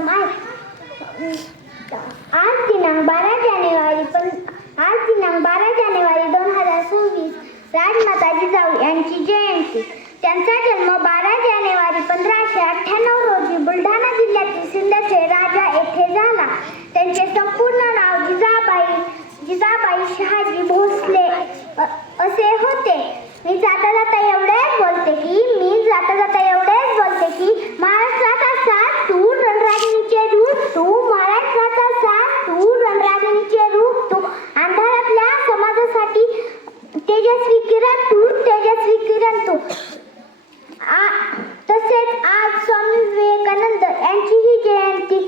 कलम आहे. आज दिनांक 12 जानेवारी 2026 राजमाता जिजाऊ यांची जयंती. त्यांचा जन्म 12 जानेवारी 1598 रोजी बुलढाणा जिल्ह्यातील सिंदखेड राजा येथे झाला. त्यांचे संपूर्ण नाव जिजाबाई शहाजी भोसले असे होते. मी जाता जाता एवढेच बोलते की महाराष्ट्राचा साथ तू रणरागिणीचे रूप तू, महाराष्ट्राचा साथ तू रणरागिणीचे रूप तू, अंधारातल्या समाजासाठी तेजस्वी किरण तू. तसेच आज स्वामी विवेकानंद यांचीही जयंती